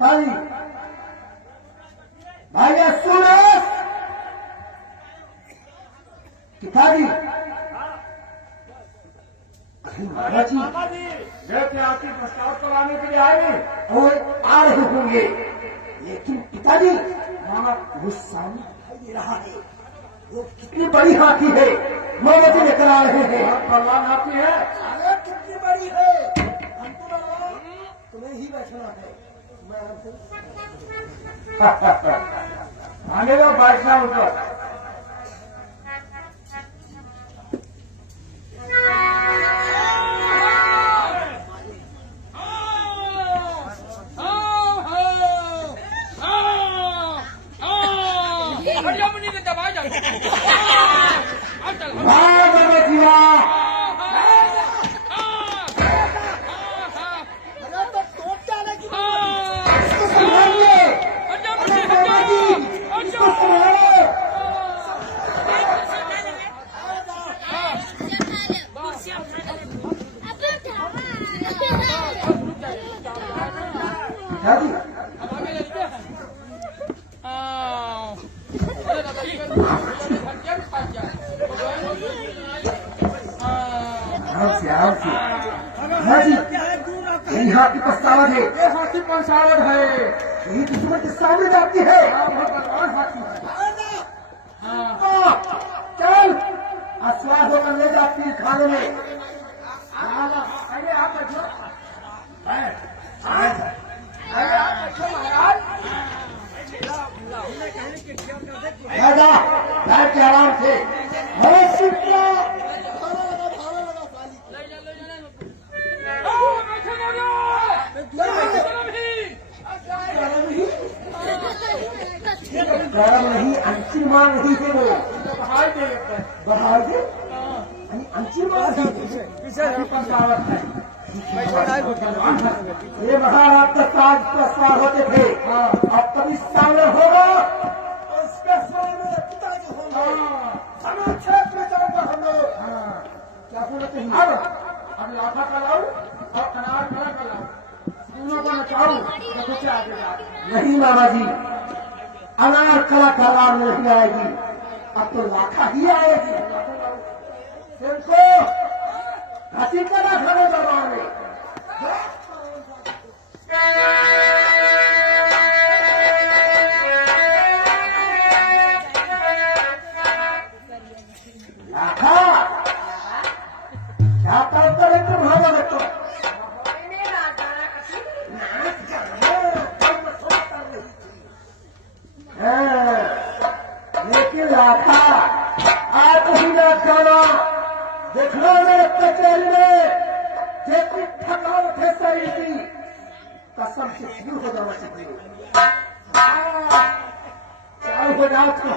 पिताजी भाई सुनो पिताजी महाराज जी जैसे आपकी प्रस्ताव कराने के लिए आएंगे और आ रहे होंगे, लेकिन पिताजी मामा वो सामने दिखाई दे रहा है, वो कितनी बड़ी हाथी है, मोमबत्ती लेकर आ रहे हैं। भगवान हाथी है। अरे कितनी बड़ी है, हमको लगा तुम्हें ही बैठना है। आने दो, बैठना ऊपर। हाथी पछतावट है, ये हाथी पंचावट है, यही दुश्मन के सामने जाती है। भगवान हाथी है। चल आश्वास होकर ले जाती है खाने में। अरे आप बैठो, अरे आप बैठो महाराज। राजा बैठ के आराम से। गरम नहीं, अंतिम मांग नहीं है वो, बढ़ाई दे लेते हैं। बढ़ाई दे, अंतिम मांग पंचावट है। ये महाराज का साज प्रस्ताव होते थे, अब कभी सामने होगा उसके सामने पिताजी होंगे, हमें क्षेत्र में जाऊंगा हम लोग। क्या बोलते हैं? अब लाफा का लाऊं और कनार कला का लाऊं, दोनों को नचाऊं तो कुछ आगे जाए। नहीं मामा जी, अनार कला कलार नहीं आएगी, अब तो लाखा ही आएगी। इनको हाथी कला खाने दरबार में लाखा क्या करते रहे तुम भागो तो लेकिन लाखा आज ही ना खाना देखना मेरे कचेरी में जितनी थकावट है शरीर की, कसम से शुरू हो जाना चाहिए। चालू हो जाओ तो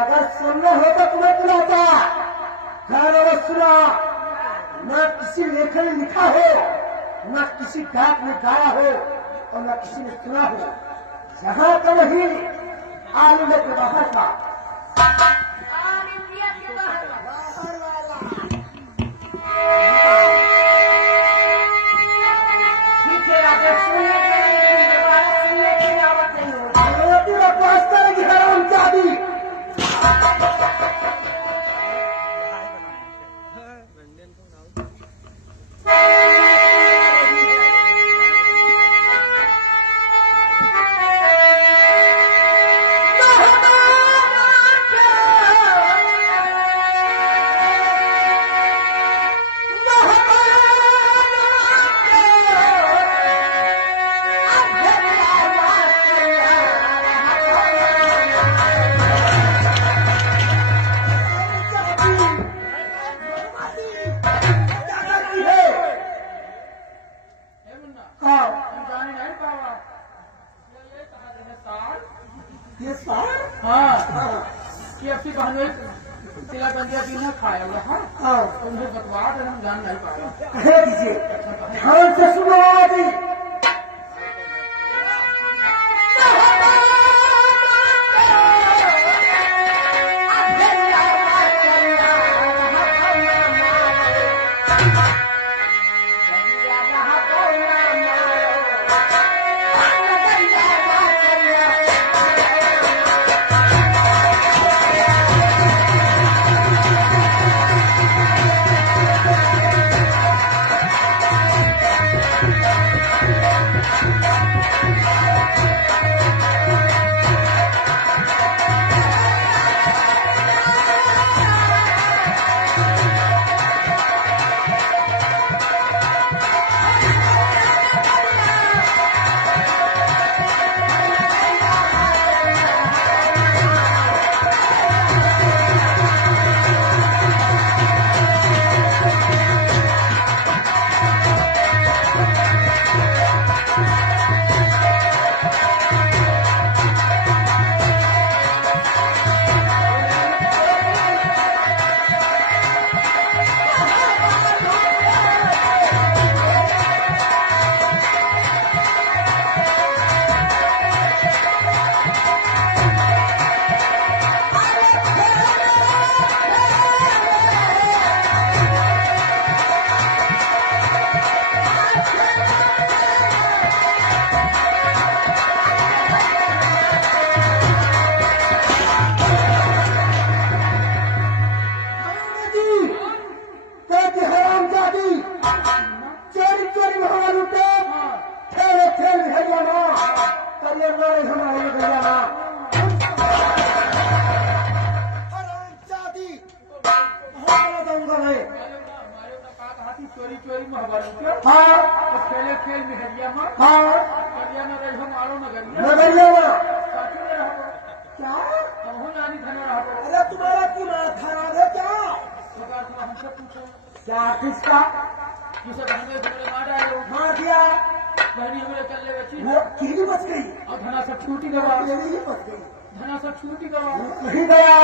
अगर सुनना हो तो तुम्हें बुलाता, ध्यान सुना, न किसी लेखन में लिखा हो, न किसी डाक में गाया हो और न किसी ने सुना हो। जहां का नहीं आलू लेके बाहर का और इंडिया के बाहर बाहर वाला ठीक है आगे सुनने के लिए दोबारा सुनने की आवत नहीं होगी रोटी में पास्ता की हराम जादी हे मुन्ना हाँ तुम जाने नहीं पावा ये कहा देने सार ये सार हाँ हाँ कि अपनी बहनों तिला बंदिया भी न खाया हुआ हाँ हाँ तुमसे बतवा दे हम जान नहीं पावा कह दीजिए ध्यान से सुनो आदि चोरी चोरी में हमारे हाँ खेले खेल में हरिया में हाँ हरिया में रही हम आलो नगरिया नगरिया में साथी में रहो क्या हमहू नानी धने रहो अरे तुम्हारा दिमाग खराब है क्या तो का तुम हमसे पूछो क्या किसका जिसे बहने तुम्हारे मार आए हो मार दिया बहनी हमें कर ले बची वो कीड़ी बच गई और धना सब छूटी गवा ये बच गई धना सब छूटी गवा नहीं गया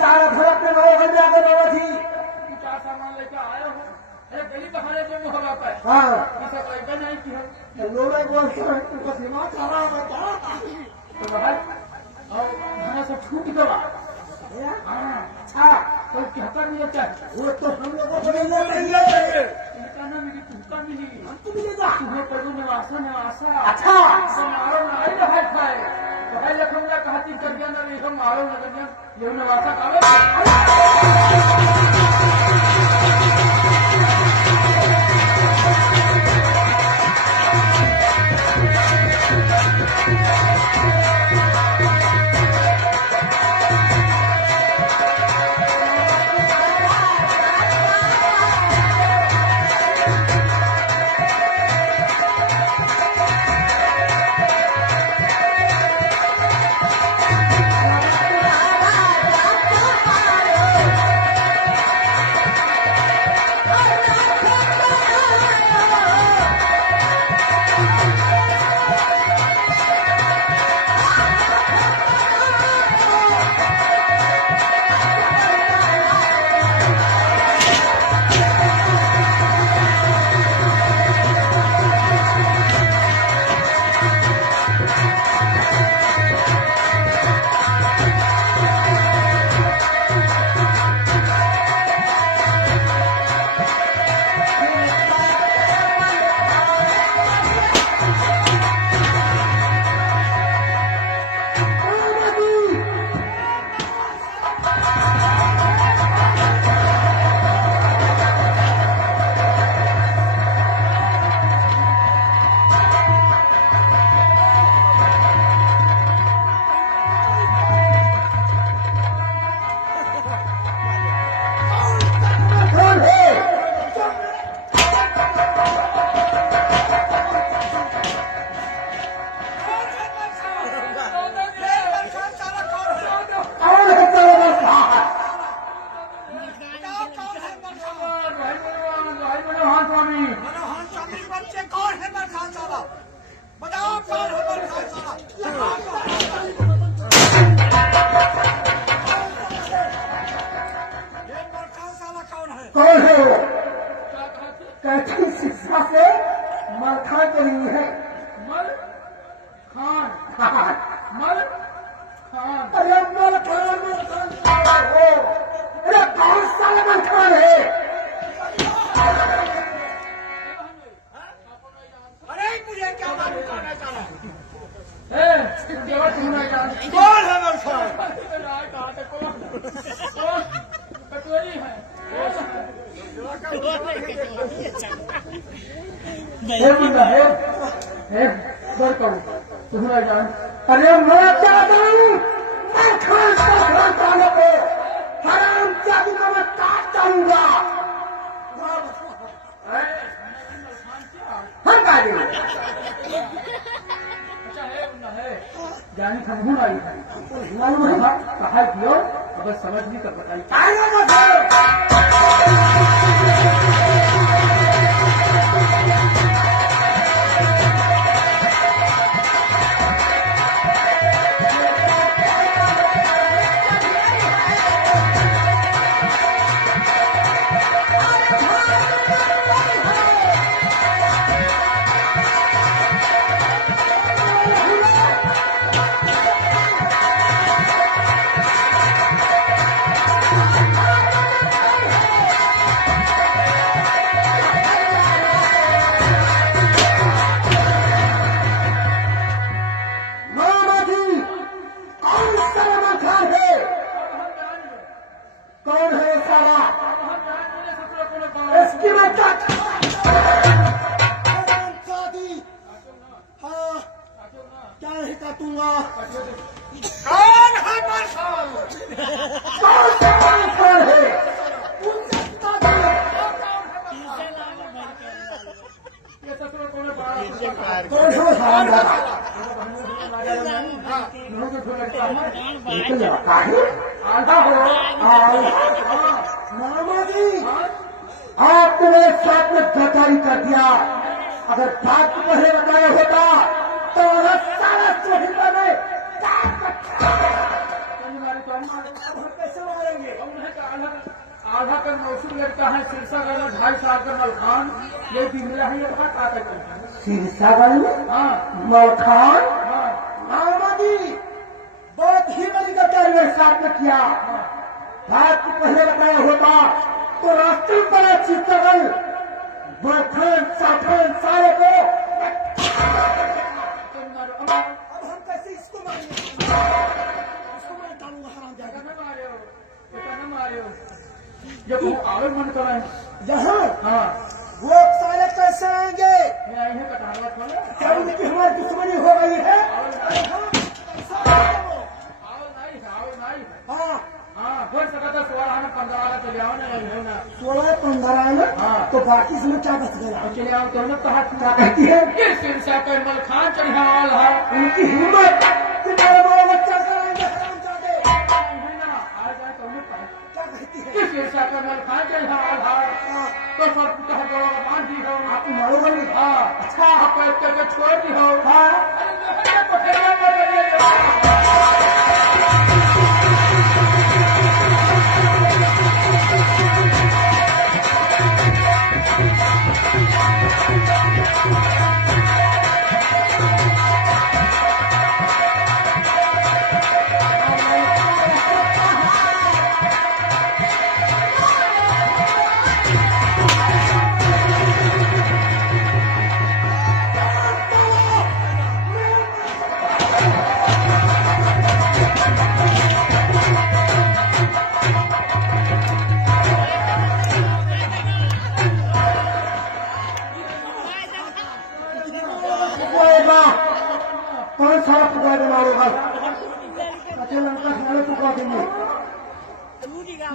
सारा घर अपने भाई बन जाते बाबा जी तू क्या सामान लेके आए हो अरे गली बहाने जो होगा पर हाँ ऐसा कोई नहीं की है लोग बोलते हैं तुमको दिमाग खराब है क्या तो बाहर और धना सब छूटी गवा हाँ अच्छा तो कहता नहीं होता है वो तो हम लोगों को मिलना चाहिए तुमका ना मिली तुमका मिली हमको मिलेगा तुम्हें करूँ निवासा निवासा अच्छा मारो ना आई रहा खाए तो भाई लखन जा कहती कर दिया ना हम मारो ना ये निवासा कावे Bye. कैथी शिक्षा से मलखान के लिए है। मल खान मल खान अरे मलखान हो, अरे कौन सा मलखान है? अरे मुझे क्या मालूम कौन है जाना? देवर तुम नहीं जानते कौन है मलखान? राय कहा था कौन कटोरी है तुम नहीं जान। अरे मैं क्या जानूं? मैं खान खानों को हराम जाति को मैं काट डालूंगा। हम काटेंगे। अच्छा है ना है जानी समझू आई है मालूम है? कहा कियो अगर समझ नहीं कर बताई आएगा मत। कौन है साला? इसकी मैं क्या नहीं काटूंगा। कौन है मलखान? कौन सा मलखान है? कौन सा मलखान है? आधा हो मामा जी, आपने मेरे साथ में गद्दारी कर दिया। अगर बात को पहले बताया होता तो सारा चोरी बने। हम कैसे मारेंगे? आधा कर मौसम लड़का है सिरसा का 2.5 साल का मलखान ये भी मिला है ये बात आता है सिरसागढ़ में हाँ मलखान। हाँ मामा जी बहुत ही बड़ी गद्दारी मेरे साथ में किया। बात को पहले बताया होता तो रास्ते पर चित्रगढ़ मलखान साफान सारे को। अब हम कैसे इसको मारेंगे? इसको मैं डालूंगा हराम जाएगा। न मारे हो जब वो आवेग मन कर रहे हैं यहाँ हाँ वो साले कैसे आएंगे? मैं आई है कटारवा थोड़ा क्या उनकी हमारी दुश्मनी हो गई है? हाँ हाँ हो सका था 16 में 15 वाला चले आओ ना यही ना 16-15 में। हाँ। तो बाकी इसमें क्या बच गया? चले आओ तो कहा क्या कहती है? किस सिरसा का मलखान चढ़ावाल है उनकी हिम्मत कि मेरे बाल बच्चा कराएंगे हराम जादे। आ जाए तो उन्हें कहा क्या कहती है? किस सिरसा का मलखान चढ़ावाल है तो सब कहा जोड़ा बांध दी हो आप मारोगे नहीं? हाँ अच्छा आप पैर करके छोड़ दी हो हाँ अरे पथरिया में लगे कौन सारा पुकार देना होगा? अकेले लंका सारे पुकार देंगे।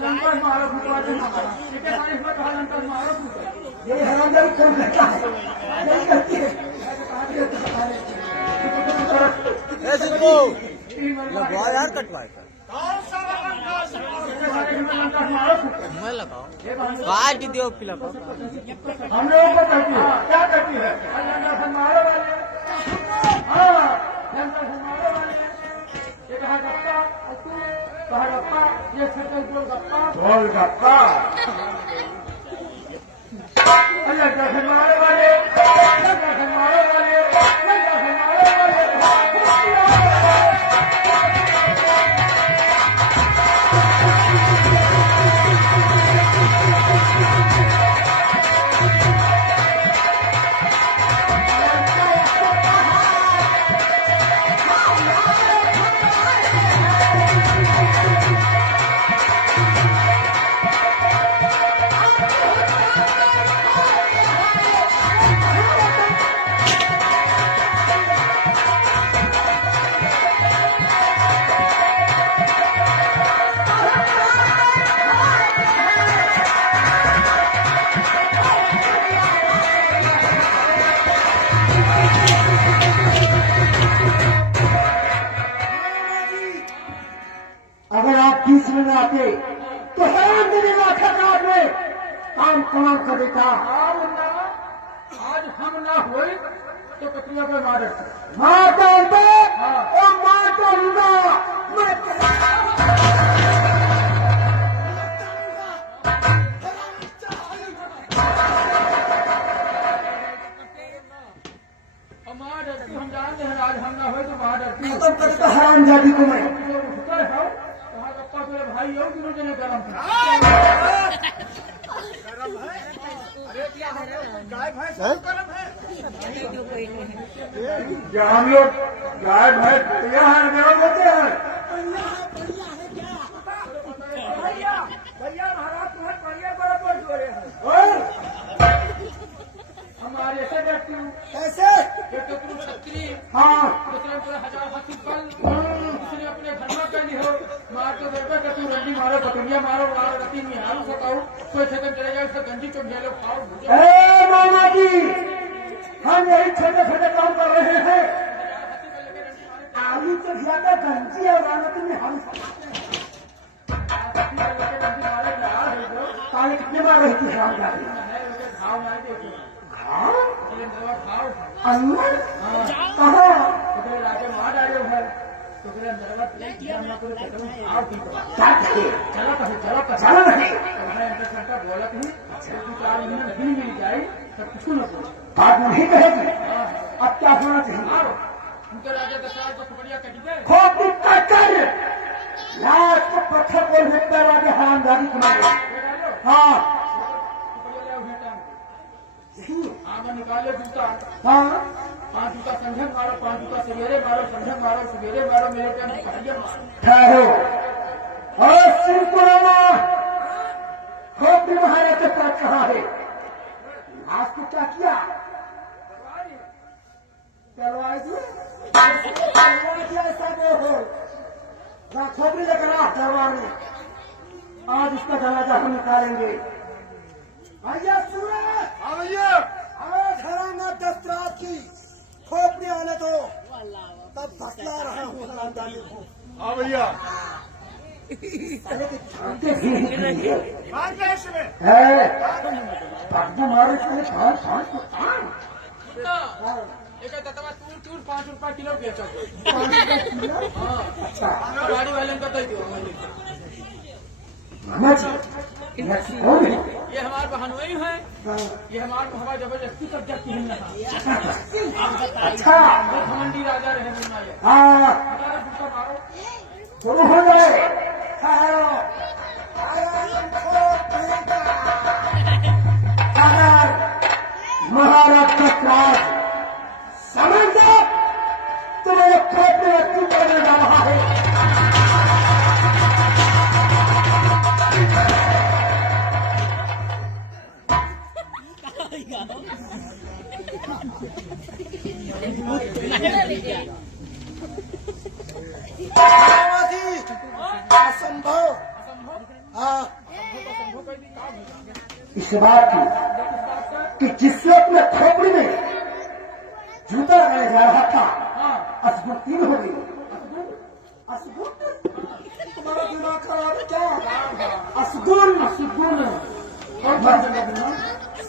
लंका मारो फुटवा देना ठीक है तारीफ में कहा लंका मारो ये हरामजादी कौन कहता है? यही कहती है। लगवाओ यार कटवाए मैं लगाओ काट दियो फिलअप हम लोगों को कहती है क्या कहती है लंका से मारो वाले हाँ लंका से मारो वाले ये कहा गप्पा और तू कहा गप्पा ये छोटे गोल गप्पा लंका से मारे वाले, लंका से मारे वाले, लंका से मारे वाले। अगर आप बीच में न आते तो हैरान देने माथा काट में काम कौन कर देता। आज हम ना हुए तो कतिया पे मार डालते और मार डालूंगा हम जानते हैं। आज हम ना हुए तो मार डरती खत्म करता हराम जाति को मैं मेरे भाई हो कि मुझे नहीं गरम गाय भैंस गरम है क्या हम लोग गाय भैंस गरम होते हैं। भैया महाराज तुम्हारे बढ़िया बराबर जो रहे हैं हमारे ऐसे व्यक्ति कैसे तुम छत्री हाँ दूसरे पूरे 1000 हाथी बल उसने अपने घर में कर ली हो मार तो देखो कि तू रंडी मारो पतंगिया मारो रती में हारू सकाऊ कोई छतन चले जाए उसका गंजी चुप झेलो खाओ। ए मामा जी हम यही छोटे छोटे काम कर रहे हैं। आलू तो ज्यादा गंजी और रानती में हम काले कितने बार रही थी शाम जा घाव मार देखो अंदर कहाँ राजा मार डाले घर तो चला नहीं बोला कहीं मिल जाए सब कुछ न बात नहीं कहेगी। अब क्या होना चाहिए उनके राजा दशरथ को बढ़िया कटिए खोपड़ी काटकर लाश को पत्थर को मिटता राजा हरामजादी कुमार हाँ निकाले जूता हाँ 5 जूता संझक मारो 5 जूता सवेरे मारो संझक मारो सवेरे मारो मेरे क्या ठहरो और सिर पुराना खोपड़ी महाराज के पास कहाँ है। आज को क्या किया चलवाई ऐसा हो खोपड़ी लेकर आ दरबार में आज इसका दरवाजा हम निकालेंगे। भैया सूरज हाँ भैया आज हराना दशरथ की खोपड़ी आने दो तब भटका रहा हूँ हरामजादी को। हाँ भैया मारे टूर 5 रुपया किलो बेचा 5 किलो अच्छा गाड़ी वाले का ये हमारे बहनोई है ये हमारे जबरदस्ती कब्जा की अच्छा घमंडी राजा रहे शुरू हो जाए महाराज का क्रास समझ दो तुम्हें खोपड़ी क्यों करने जा रहा है। असंभव इस बात की कि जिस वक्त में खोपड़ी में जूता लगाने जा रहा था असगुन 3 हो गई। तुम्हारा दिमाग खराब है क्या असगुन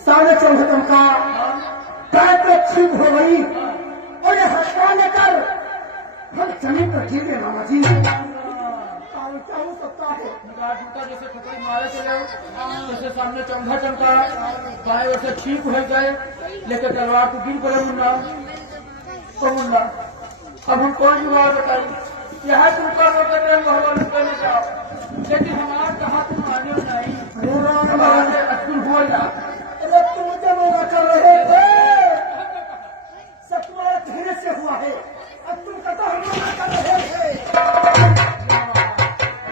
साढ़े 14 का पैर छीप हो गई और ये हटका लेकर हम जमीन पर गिर गए मामा जी। क्या हो सकता है? निगाह जूता जैसे ठोकरी मारे चले जैसे सामने चौंधा चमका बाएं वैसे ठीक हो गए लेकर तलवार को गिर पड़े मुन्ना तो मुन्ना अब हम कौन जुगाड़ बताई यह तुम कर भगवान करने जाओ लेकिन हमारा कहा तुम माने नहीं अस्तुल हुआ जा अरे तुम मुझे मना कर रहे थे, सब तुम्हारे धीरे से हुआ है। अब तुम कहता हम मना कर रहे थे।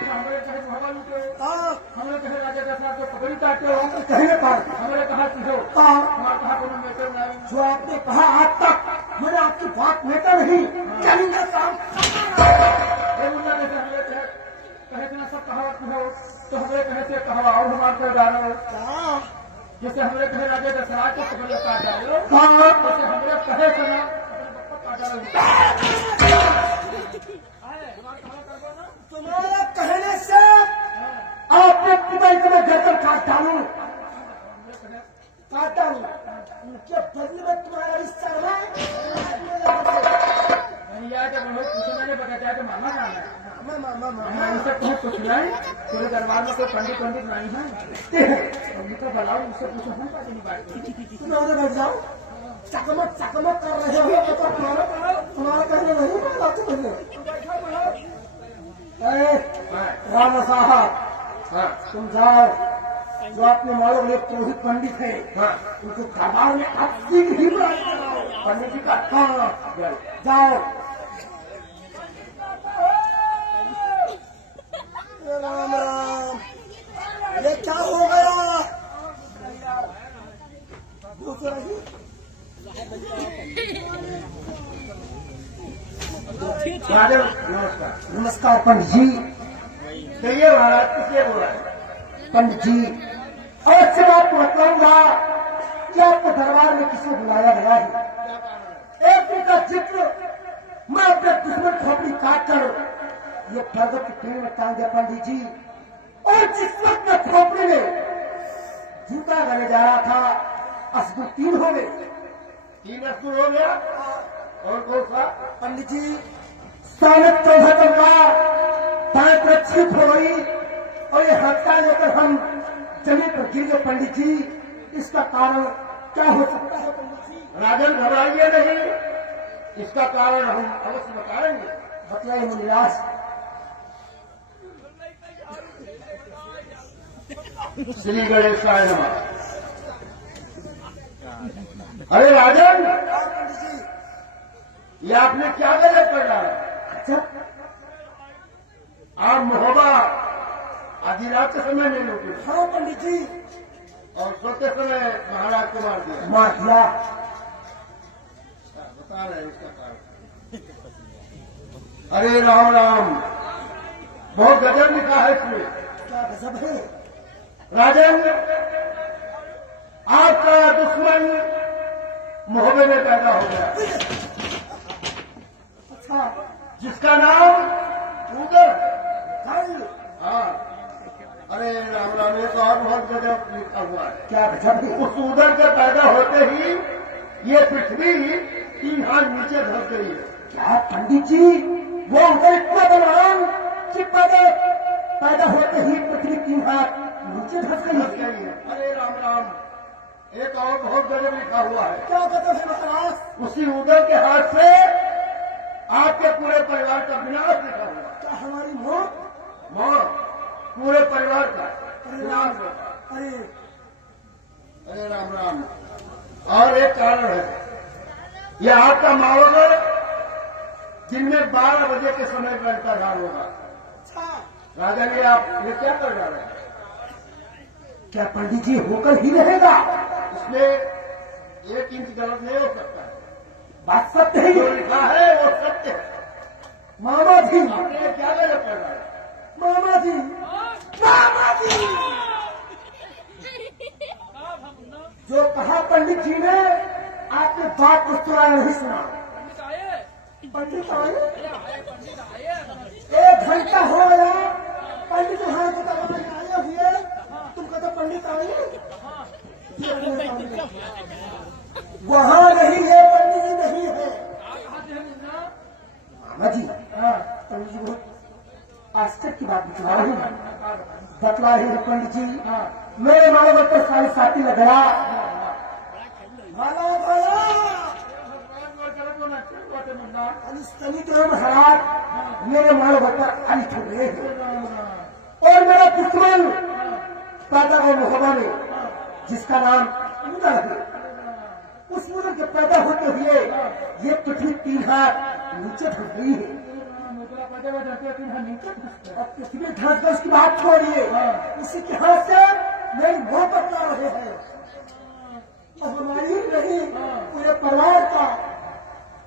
हमारे कहे भगवान के हाँ, हमें कहे राजा दशरथ को पकड़ी काटे हो कहने पर हमारे कहा तुझो हाँ, हमारा कहा कोनो मैटर नहीं जो आपने कहा आज तक मैंने आपकी बात लेता नहीं, चलेंगे काम। हे मुन्ना जैसे हमें कहे इतना सब कहा तुझो तो हमें कहे से कहा और हमारे को डालो हाँ, जैसे हमारे कहे राजा दशरथ को पकड़ काट डालो हाँ, जैसे हमारे कहे सुना तुम्हारे कहने से आपने पिताई को मैं घर पर काट डालू, काट डालू। उनके बदले में तुम्हारा रिश्ता है। यार जब हम कुछ मैंने बताया तो मामा नाम है मामा उनसे तुम्हें कुछ नहीं तेरे दरबार में कोई पंडित नहीं है उनका बुलाओ उनसे पूछो हम बात नहीं बात तुम्हारे बैठ जाओ, चकमक चकमक कर रहे हो तो तुम्हारा कहने नहीं बताते मुझे। राणा साहब तुम जाओ, जो अपने मालूम एक पुरोहित पंडित है उनको दरबार में आप शीघ्र ही बुला पंडित जी का। हाँ, जाओ। राम राम, ये क्या हो गया? दूसरा ही राजा नमस्कार नमस्कार पंडित जी। कहिए महाराज किसलिए बोल रहे हैं पंडित जी अवश्य बात बताऊंगा कि आपको दरबार में किसे बुलाया गया है। एक दिन का जिक्र मैं अपने दुश्मन खोपड़ी काट कर ये पर्वत के पेड़ में टांग दिया पंडित जी, और जिस वक्त मैं खोपड़ी में जूता गले जा रहा था असदुल 3 हो गए। 3 अस्कुर हो गया और कौन सा पंडित जी साढ़े 14 का दाएं पर छिप हो गई और ये हत्या लेकर हम जमीन पर गिर गए। पंडित जी इसका कारण क्या हो सकता है? पंडित जी राजन घबराइए नहीं इसका कारण हम अवश्य बताएंगे बतलाइए मुनिराज। श्री गणेशाय नमः। अरे राजन पंडित जी ये आपने क्या गलत कर डाला? अच्छा आप महोबा आधी रात के समय नहीं लौटे हाँ पंडित जी और सोते समय महाराज को मार दिया मार दिया। बता रहे हैं इसका कारण। अरे राम राम बहुत गजब लिखा है इसमें। क्या गजब है? राजन आपका दुश्मन मोहबे में पैदा हो गया अच्छा जिसका नाम उदर। कल हाँ अरे राम राम एक और बहुत गजब लिखा हुआ है। क्या गजब है? उस उदर के पैदा होते ही ये पृथ्वी 3 हाथ नीचे धस गई है। क्या पंडित जी वो उधर इतना बलवान कि पैदा होते ही पृथ्वी 3 हाथ नीचे धस धस गई? गई है। अरे राम राम एक और बहुत गजब लिखा हुआ है। क्या गजब है महाराज? उसी उदर के हाथ से आपके पूरे परिवार का विनाश लिखा हुआ है। क्या हमारी मौत? मौत पूरे परिवार का विनाश होगा। अरे अरे राम राम और एक कारण है यह आपका मावगर दिन में 12 बजे के समय का इंतजार होगा। अच्छा राजा जी आप ये क्या कर रहे हैं? क्या पंडित जी होकर ही रहेगा? इसमें 1 इंच गलत नहीं हो सकता है। बात सत्य है जो ये। लिखा है वो सत्य है। मामा जी आपने ये क्या गलत कर रहा है? मामा जी मामा जी जो कहा पंडित जी ने आपने बात को सुनाया नहीं सुना। पंडित आए 1 घंटा हो गया पंडित वहां को दरबार आए हुए तुम कहते पंडित आए वहां नहीं है पंडित जी नहीं है। मामा जी पंडित जी बहुत आश्चर्य की बात बतला ही पंडित जी मेरे मानो बच्चे सारी साथी लग गया माला भया महाराज मेरे मानो बच्चा खाली छोड़ रहे और मेरा दुश्मन पैदा हुआ मोहब्बा में जिसका नाम उदर है उस उदर के पैदा होते हुए ये पृथ्वी 3 हाथ नीचे धस गई है अब पृथ्वी धस गई उसकी बात छोड़िए उसी के हाथ से मेरी मोहब्बत ला रहे हैं अब हमारी नहीं पूरे परिवार का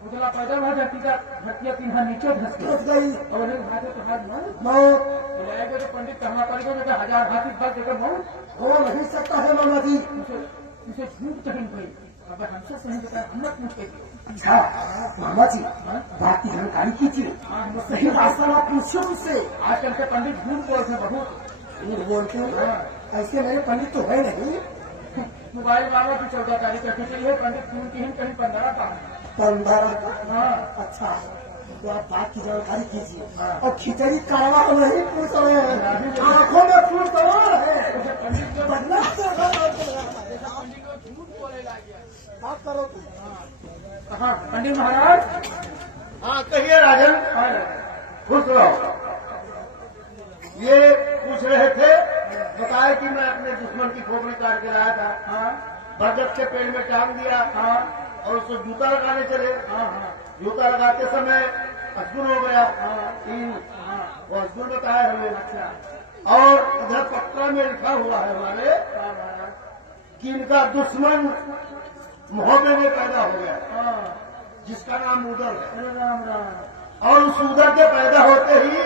उजला पैदा हुआ धरती का धरती 3 हाथ नीचे धस गई और हाथ तो हाथ मौत तो पंडित कहना पड़ेगा कि 1000 हाथी फल देकर मौत हो नहीं सकता है मामा जी उसे झूठ कहीं गई अब हमसे सही बताया हम मत पूछे अच्छा मामा जी बात की जानकारी कीजिए सही रास्ता आप पूछिए उनसे आजकल के पंडित झूठ बोलते हैं बहुत झूठ बोलते हैं ऐसे मेरे पंडित तो है नहीं मोबाइल बाबा की 14 तारीख रखी गई है पंडित खून की कहीं 15 का 15 का अच्छा तो आप बात की जानकारी कीजिए और खिचड़ी काढ़ा नहीं पूछ रहे हैं आंखों में फूल सवार है बात करो हाँ पंडित महाराज हाँ कहिए राजन खुश रहो ये पूछ रहे थे बताया कि मैं अपने दुश्मन की खोपड़ी काट के लाया था बरगद के पेड़ में टांग दिया और उसको जूता लगाने चले जूता लगाते समय अर्जुन हो गया 3 वो अर्जुन बताया हमें अच्छा और इधर पत्रा में लिखा हुआ है हमारे कि इनका दुश्मन मोहब्बे में पैदा हो गया जिसका नाम उदर है और उस उदर के पैदा होते ही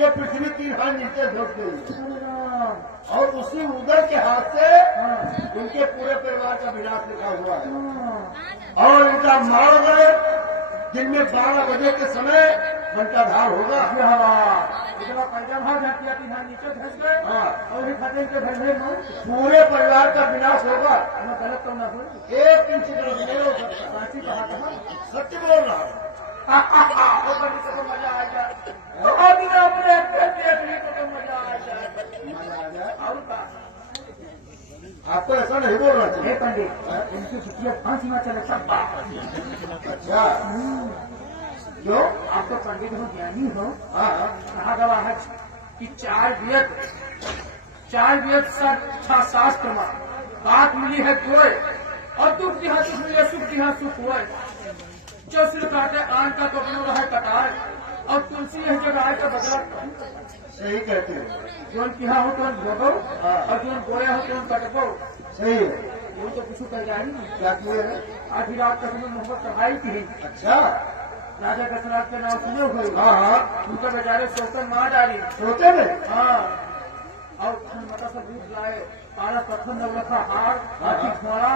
ये पृथ्वी 3 हाथ नीचे धस गई और उसी उदर के हाथ से उनके पूरे परिवार का विनाश लिखा हुआ है और इनका मार गए दिन में 12 बजे के समय घंटाधार होगा नीचे धस गए और के घर में पूरे परिवार का विनाश होगा गलत तो न हो 1 इंच नहीं हो सकता साची कहा था सत्य बोल रहा हूँ मजा आ जाए अपने तो मजा आ जाए और आपको ऐसा नहीं बोलना हे चाहिए पंडित इनकी छुट्टियां 5 में चले सब अच्छा क्यों आप तो पंडित हो ज्ञानी हो हाँ कहा गवा है कि 4 वेद शास्त्र में बात मिली है कोई और दुख दिहा सुख मिले सुख दिहा सुख हुए जो सिर काटे आन का तो बनो रहा कटार और तुलसी है जगह का बदला सही कहते हैं जोन किहा हो तो भोगो और जोन बोया हो तो कटको सही है वो तो कुछ कह जाए क्या किए हैं आधी रात तक में मोहब्बत चढ़ाई थी अच्छा राजा दशरथ के नाम सुने हुए हाँ उनका बेचारे सोकर मार डाली सोते में हाँ और माता से दूध लाए 12 पत्थर न रखा हार हाथी घोड़ा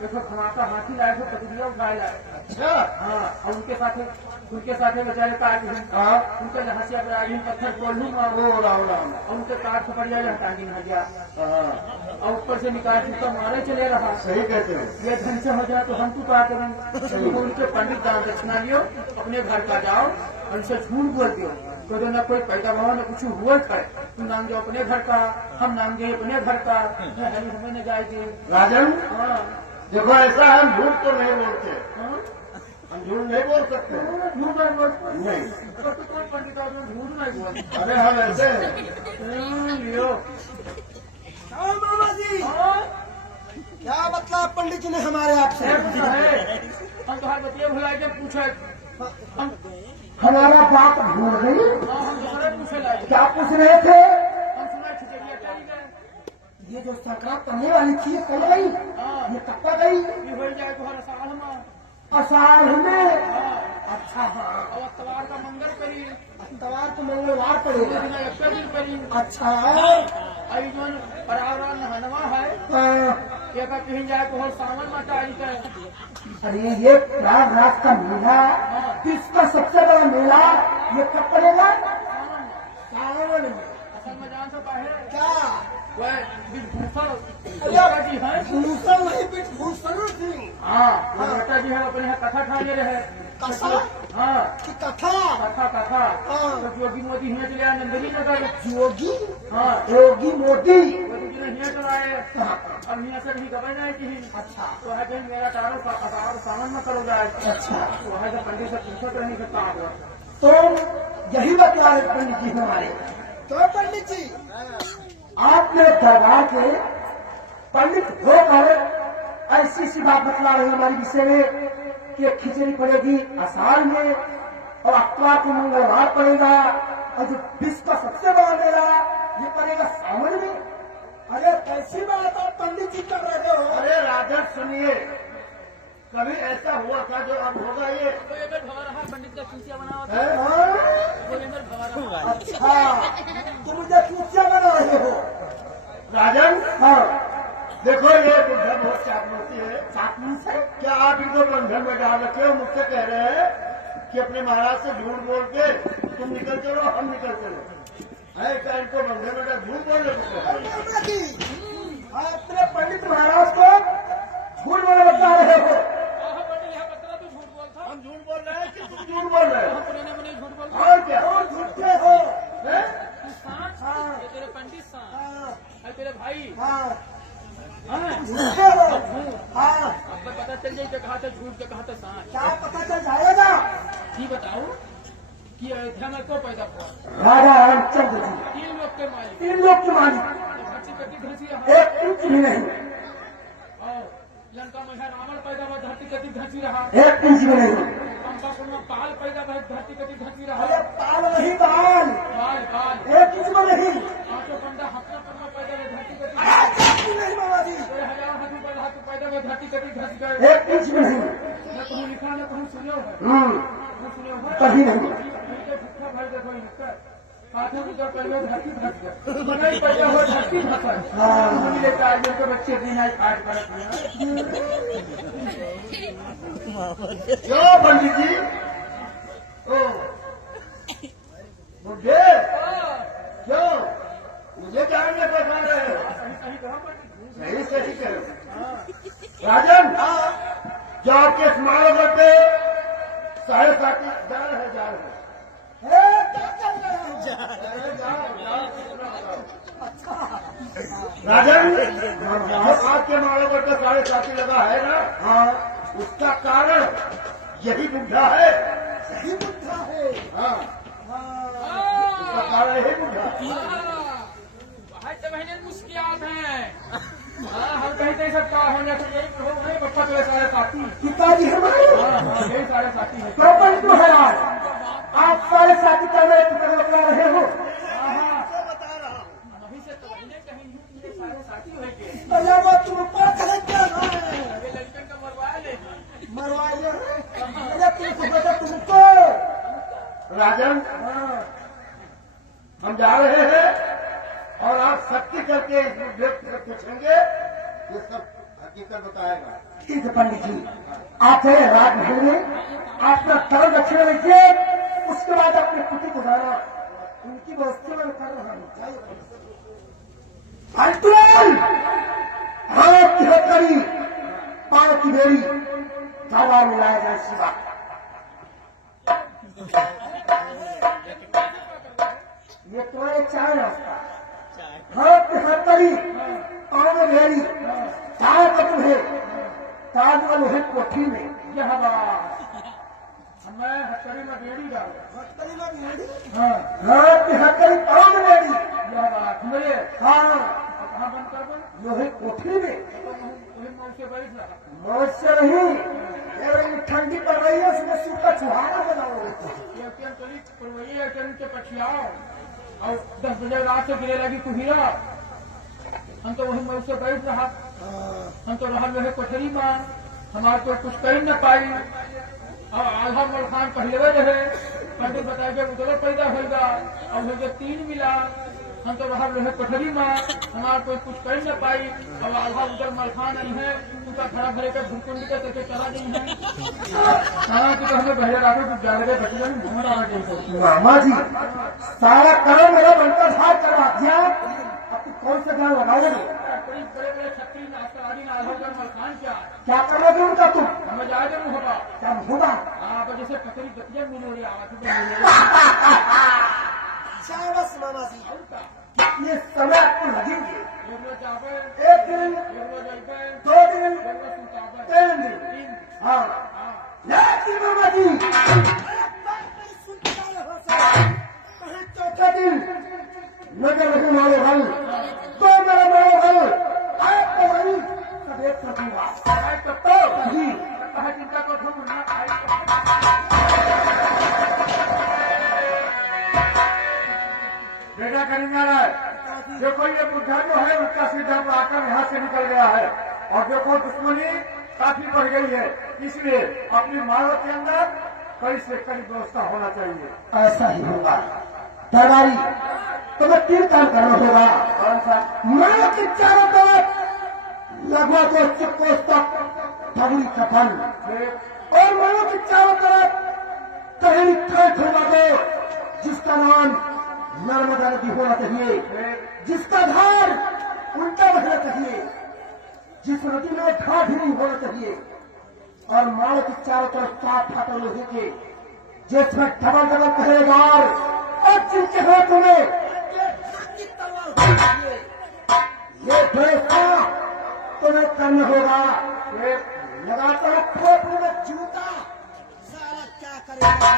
देखो धमाका हाथी लाए थे पतलिया उठाए लाए अच्छा हाँ और उनके साथ बेचारे काट हाँ उनके हंसिया पर आगे पत्थर बोलू ओ राम राम और उनके काट खपड़िया हटागी न गया हाँ और ऊपर से निकाल के मारे चले रहा सही कहते हैं ये ढंग से हो जाए तो हम तो क्या करें उनके पंडित दान दक्षिणा लियो अपने घर का जाओ और उनसे झूठ बोल दियो तो न कोई पैदा भाव न कुछ हुआ है तुम नाम दो अपने घर का हम नाम दे अपने घर का हमें न जाएगी राजन हाँ देखो ऐसा हम झूठ तो नहीं बोलते हाँ हम झूठ नहीं बोल सकते झूठ नहीं बोलते नहीं तो कोई पंडित आदमी झूठ नहीं बोलते अरे हम ऐसे लियो मामा जी हाँ क्या मतलब पंडित जी ने हमारे आपसे हम तुम्हारे बतिया भुला के पूछे हम हमारा बात भूल गई हम तुम्हारे पूछे लाए क्या पूछ रहे थे हम सुना खिचड़िया चली गए ये जो सरकार करने वाली थी कल गई ये कब तक गई ये हो जाए तुम्हारा साल में अषाढ़ में हाँ अच्छा हाँ और अतवार का मंगल करी अतवार को मंगलवार पड़ेगा दिन एक दिन करी अच्छा अभी जो पर्यावरण नहनवा है एक कहीं जाए तो सावन में टाई है अरे ये प्रयागराज का मेला विश्व का सबसे बड़ा मेला ये कब पड़ेगा सावन में असल में जान सकता है क्या वह विभूषण अरे जी है भूषण नहीं विभूषण सिंह हाँ वो बेटा जी हम अपने यहाँ कथा खाने रहे। कथा हाँ की कथा कथा कथा हाँ। तो योगी मोदी हिया चले आए नंदनी नगर। योगी हाँ योगी मोदी मोदी जी ने हिया चलाए और हिया से कहीं खबर नहीं की। अच्छा तो है कहीं मेरा तारो सामान में करो जाए। अच्छा तो है पंडित से पूछत रहने का काम हुआ। तो यही बतला रहे पंडित जी हमारे। तो पंडित जी आपने दरबार के पंडित होकर ऐसी सी बात बतला रहे हमारे विषय में कि खिचड़ी पड़ेगी आषाढ़ में और अक्टूबर को मंगलवार पड़ेगा और जो विश्व का सबसे बड़ा मेला ये पड़ेगा सावन में। अरे कैसी बात आप पंडित जी कर रहे हो। अरे राजन सुनिए, कभी ऐसा हुआ था जो अब होगा ये तो एक भवा रहा पंडित का चूतिया बना हुआ था। है? हाँ? वो एक भवा रहा। अच्छा तुम मुझे चूतिया बना रहे हो। राजन हाँ देखो ये बुढ़ा बहुत चापलूसी है। चापलूस है। क्या आप इनको बंधन में डाल रखे हो? मुझसे कह रहे हैं कि अपने महाराज से झूठ बोल के तुम निकल चलो हम निकल चलो। है क्या इनको बंधन में डाल झूठ बोल रहे हो? अपने पंडित महाराज को झूठ बोले बता रहे हो। पंडित यहाँ बता तू झूठ बोलता। हम झूठ बोल रहे हैं कि तुम झूठ बोल रहे हो? पुराने मुझे झूठ बोलता। और क्या और झूठे हो। है? तू सांस हाँ। ये तेरे पंडित सांस हाँ है तेरे भाई। हाँ हाँ झूठे हो। हाँ अब पता चल जाए कि कहा था झूठ के कहा था सांस। क्या पता चल जाएगा। ये बताओ कि अयोध्या में क्यों पैदा हुआ? राजा रामचंद्र जी 3 लोग के मालिक 3 लोग के मालिक धरती कति धरती रहा 1 इंच भी नहीं। और लंका में है रावण पैदा हुआ धरती कति धरती रहा। 1 इंच भी नहीं। अंबापुर में पाल पैदा हुआ धरती कति धरती रहा। अरे पाल नहीं बाल पाल पाल 1 इंच में नहीं। पांचों पंडा हफ्तापुर में पैदा हुआ धरती कति अरे चाकू नहीं बाबा जी। 1000 हाथी पैदा हुआ धरती कति धरती गए। 1 इंच भी नहीं। न कहूँ लिखा न कहूँ सुने हो सुने हो कभी नहीं। भूखा भर देखो लिखकर हाथों की जब पहले धरती धस गए नहीं पैदा हुआ धरती धस मिले कार्यों के बच्चे दिन आज काट कर क्यों पंडित जी? ओ मुझे क्यों मुझे जानने बता रहे हो? सही कहा पंडित। सही सही करो। राजन जो आपके स्मारक पे 7.5 जा रहे क्या कर रहे हो। राजन जो आपके मालों पर 7.5 लगा है ना, हाँ उसका कारण यही बुढ़ा है। यही बुद्धा है। हाँ उसका कारण यही बुढ़ा भाई तो महीने मुश्किल है। हर कहीं कहीं सबका होने से यही हो गए बच्चा तो 7.5। पिताजी हमारे यही 7.5 है। प्रपंच तो है आप 7.5 कर बता रहे हो। अभी से तो महीने कहीं 7.5 हो गए। अरे वो तुम ऊपर खड़े क्या है। ये लड़कन का मरवा ले। मरवाइए। अरे तुमको बता तुमको। राजन हम जा रहे हैं और आप सख्ती करके इस व्यक्ति से पूछेंगे, ये सब हकीकत बताएगा। ठीक है पंडित जी आप चले राजमहल में अपना तरल दक्षिण लीजिए। उसके बाद अपने पुत्री को जाना उनकी व्यवस्था में कर रहा हूँ। अंतुरल हाथ की हथकड़ी पांव की बेड़ी दवा मिलाया जाए शिवा। ये तो है चाय रास्ता। हाथ की हथकड़ी पांव में बेड़ी चाय का तुम्हें ताजमहल है कोठी में। यह बात मैं हथकड़ी में बेड़ी डाल। हथकड़ी में बेड़ी। हाँ हाथ की हथकड़ी पांव में बेड़ी। यह बात मेरे हाँ कहाँ बंद कर बन जो है कोठी में। वही मौत से बैठ रहा। मौज से नहीं ये ठंडी पड़ रही है उसमें सूट का छुहारा बनाओगे। ये चली परवैया के पछियाओ और 10 बजे रात से गिरे लगी कुहिरा। हम तो वही मौत से बैठ रहा। हम तो रहा जो है कोठरी में हमारे तो कुछ कर न पाई। और आधा मलखान पहले रहे पंडित बताए कि उधर पैदा होगा और मुझे 3 मिला। हम तो रहा जो है कोठरी में हमारे कोई कुछ कर न पाई। और आधा उधर मलखान नहीं है उनका खड़ा भरे का भूकुंड के तक चला नहीं है। हाँ तो हमें बहरे राखो कुछ जा लगे बच्चे घूम रहा है। मामा जी सारा करो मेरा बनकर साथ करवा दिया। अब तू कौन सा गाँव लगाओगे। बड़े बड़े छत्री नाश्ता आदि ना आधा उधर मलखान क्या क्या करना जरूर का तुम समझ आए जरूर होगा। क्या होगा आप जैसे कतरी गतिया मिले आवाज शाबाश मामा जी और का ये समय आपको लगेंगे एक रोज जावे, एक दिन एक रोज आइबे, 2 दिन एक रोज सुतावे, 3 दिन 3 हाँ हाँ लेकिन मामा जी कहीं चौथे दिन नजर रखने वाले हल तो मेरा बड़े हल आपको वही सब एक कर दूंगा आए तब तो जी कहा चिंता को तुम ना आए बेटा करेंगे है देखो ये बुद्धा जो है उसका सिद्धांत आकर यहाँ से निकल गया है और देखो दुश्मनी काफी बढ़ गई है इसलिए अपनी मानव के अंदर कई से कई व्यवस्था होना चाहिए। ऐसा ही होगा दरबारी तुम्हें 3 काम करना होगा कौन सा? मानव के चारों तरफ लगभग 2 कोस तक फगुड़ी का बल और मानव के चारों तरफ कहीं ठोक होगा तो जिसका नाम नर्मदा नदी होना चाहिए जिसका धार उल्टा बहना चाहिए जिस नदी में घाट ही नहीं होना चाहिए और मानव के चारों तरफ 7 फाटक लोहे के जिसमें डबल डबल पहरेदार और जिनके हाथों में ये व्यवस्था तुम्हें करना होगा लगातार खोपड़ी में जूता सारा क्या करेगा